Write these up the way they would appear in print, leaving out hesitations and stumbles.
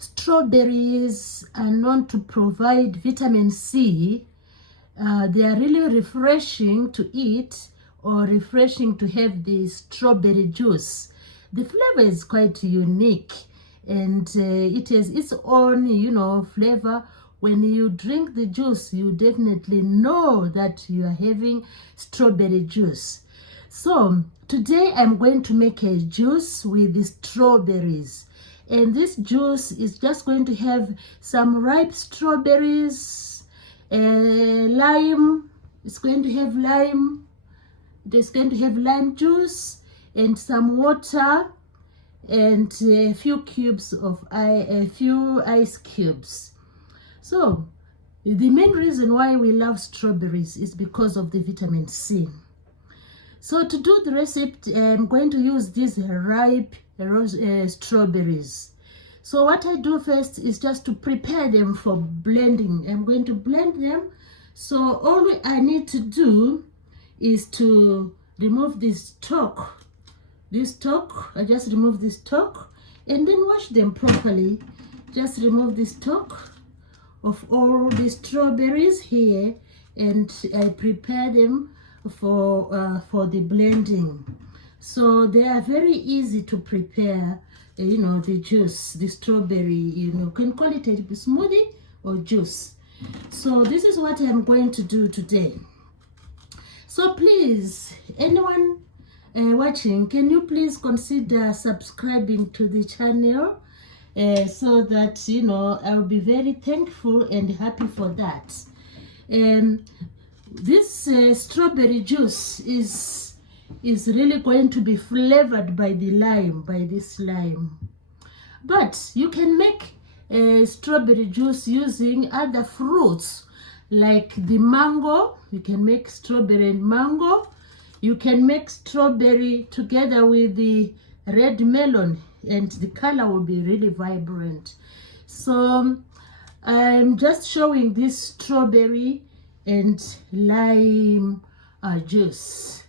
strawberries are known to provide vitamin C. They are really refreshing to eat or refreshing to have the strawberry juice. The flavor is quite unique, and it has its own, flavor. When you drink the juice, you definitely know that you are having strawberry juice. So today I'm going to make a juice with the strawberries. And this juice is just going to have some ripe strawberries, lime. It's going to have lime. It's going to have lime juice and some water and a few ice cubes. So the main reason why we love strawberries is because of the vitamin C. So to do the recipe, I'm going to use these ripe strawberries. So what I do first is just to prepare them for blending. I'm going to blend them. So all I need to do is to remove this stalk. I just remove this stalk and then wash them properly. Just remove the stalk of all the strawberries here, and I prepare them for the blending. So they are very easy to prepare. The juice, the strawberry, you can call it a smoothie or juice. So this is what I'm going to do today. So please, anyone watching, can you please consider subscribing to the channel, so that I'll be very thankful and happy for that. This strawberry juice is really going to be flavored by this lime. But you can make strawberry juice using other fruits like the mango. You can make strawberry and mango. You can make strawberry together with the red melon, and the color will be really vibrant. So I'm just showing this strawberry and lime juice,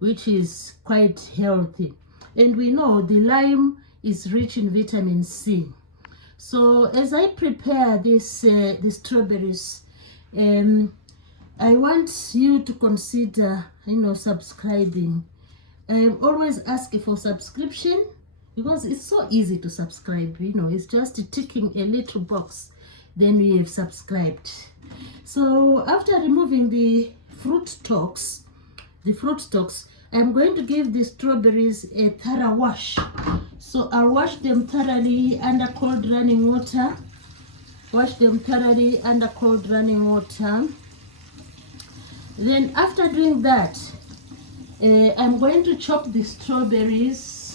which is quite healthy. And we know the lime is rich in vitamin C. So as I prepare the strawberries, I want you to consider, subscribing. I'm always asking for subscription because it's so easy to subscribe. It's just ticking a little box, then we have subscribed. So after removing the fruit stalks, I'm going to give the strawberries a thorough wash. So I'll wash them thoroughly under cold running water. Then after doing that, I'm going to chop the strawberries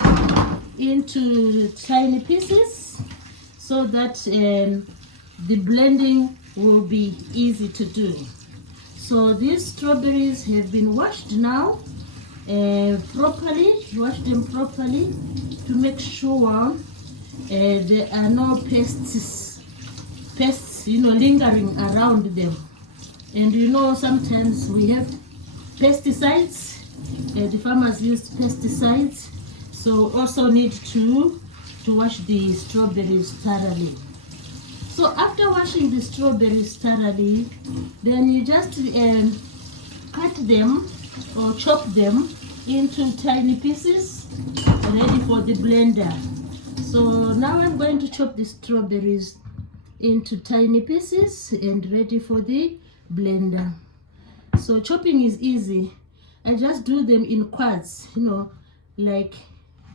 into tiny pieces so that the blending will be easy to do. So these strawberries have been washed now properly. Wash them properly to make sure there are no pests lingering around them. And sometimes we have pesticides. The farmers use pesticides, so also need to wash the strawberries thoroughly. So after washing the strawberries thoroughly, then you just cut them or chop them into tiny pieces, ready for the blender. So now I'm going to chop the strawberries into tiny pieces and ready for the blender. So chopping is easy. I just do them in quads, like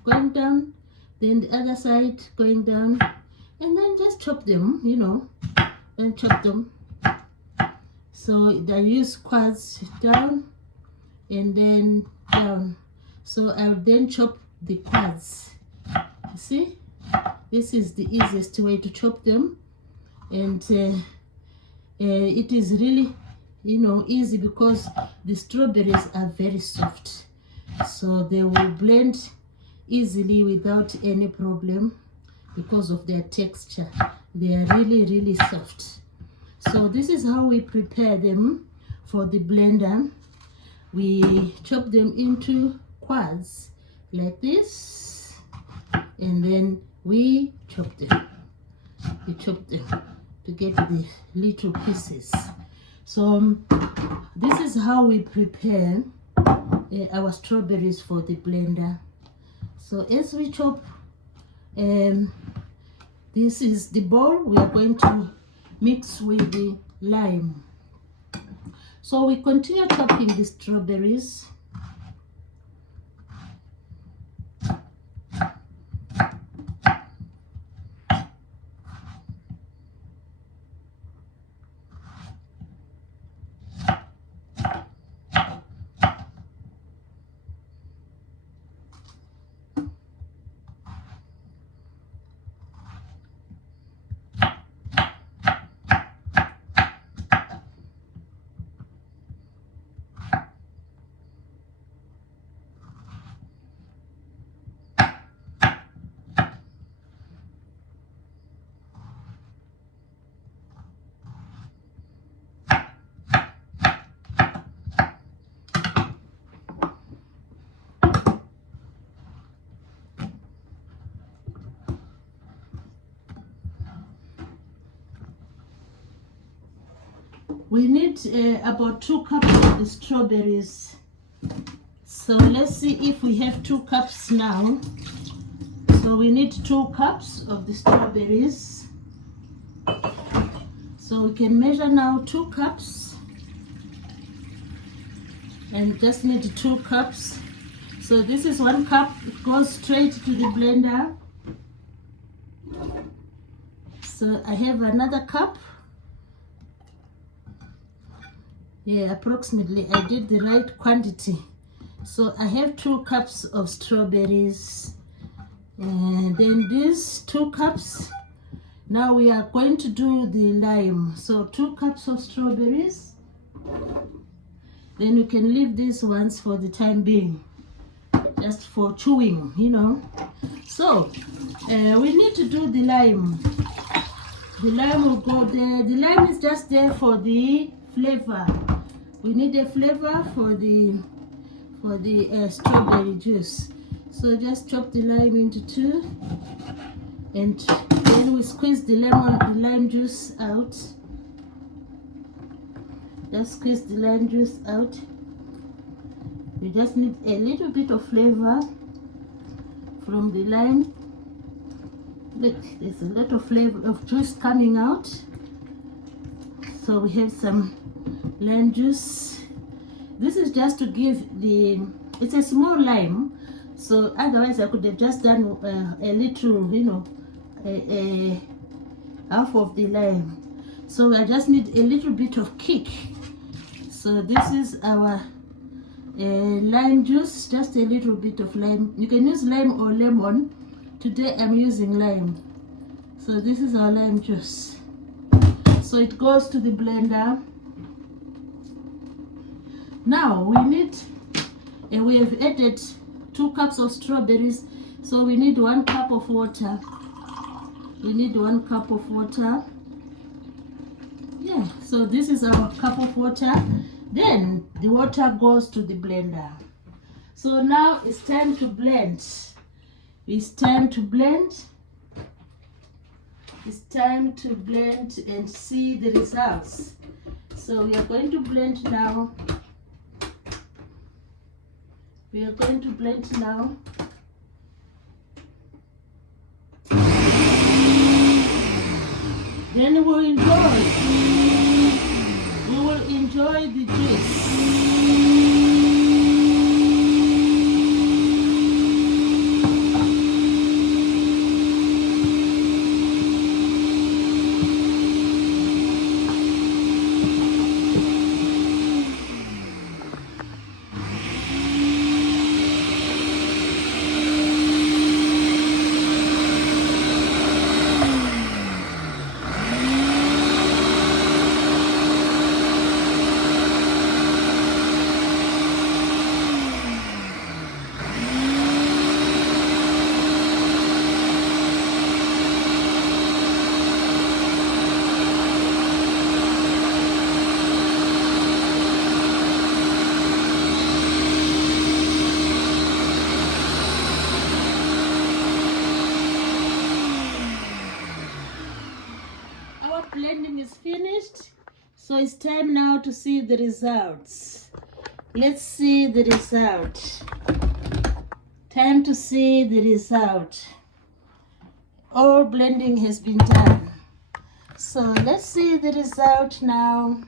going down, then the other side going down, and then just chop them, and chop them. So I use quads down and then down. So I'll then chop the quads. You see, this is the easiest way to chop them, and it is really easy because the strawberries are very soft, so they will blend easily without any problem because of their texture. They are really soft. So this is how we prepare them for the blender. We chop them into quads like this, and then we chop them. you chop them to get the little pieces. So this is how we prepare our strawberries for the blender. So as we chop, this is the bowl we are going to mix with the lime. So we continue chopping the strawberries. We need about 2 cups of the strawberries. So let's see if we have 2 cups now. So we need 2 cups of the strawberries. So we can measure now 2 cups. And just need 2 cups. So this is 1 cup. It goes straight to the blender. So I have another cup. Yeah, approximately I did the right quantity. So I have 2 cups of strawberries, and then these 2 cups. Now we are going to do the lime. So 2 cups of strawberries. Then you can leave these ones for the time being, just for chewing, you know. So we need to do the lime. The lime will go there. The lime is just there for the flavor. We need a flavor for the strawberry juice. So just chop the lime into 2, and then we squeeze the lime juice out. Just squeeze the lime juice out. You just need a little bit of flavor from the lime. Look, there's a lot of flavor of juice coming out. So we have some lime juice. This is just to give it's a small lime, so otherwise I could have just done a little, you know, a half of the lime. So I just need a little bit of kick. So this is our lime juice, just a little bit of lime. You can use lime or lemon. Today I'm using lime. So this is our lime juice. So it goes to the blender. Now we need, we have added 2 cups of strawberries, so we need 1 cup of water. We need 1 cup of water. Yeah, so this is our cup of water. Then the water goes to the blender. So now it's time to blend. It's time to blend. It's time to blend and see the results. So we are going to blend now. We are going to blend now. Then we will enjoy the juice. blending is finished. So it's time now to see the results. Let's see the result. Time to see the result. All blending has been done. So let's see the result now.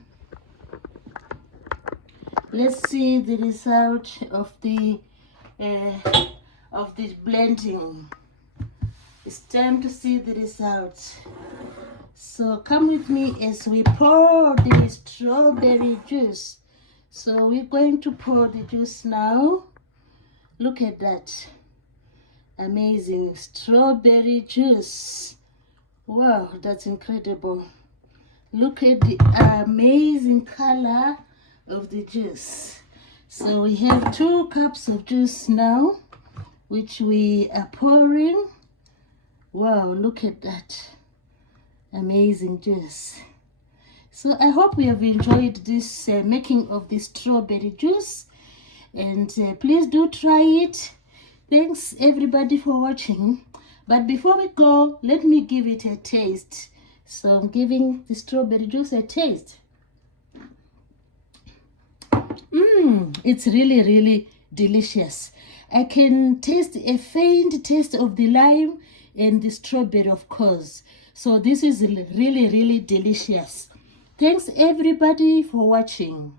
Let's see the result of the blending. It's time to see the result. So come with me as we pour the strawberry juice. So we're going to pour the juice now. Look at that. Amazing strawberry juice. Wow, that's incredible. Look at the amazing color of the juice. So we have 2 cups of juice now, which we are pouring. Wow, look at that. Amazing juice. So I hope you have enjoyed this making of the strawberry juice, and please do try it. Thanks everybody for watching. But before we go, let me give it a taste. So I'm giving the strawberry juice a taste. It's really, really delicious. I can taste a faint taste of the lime and the strawberry, of course. So this is really, really delicious. Thanks everybody for watching.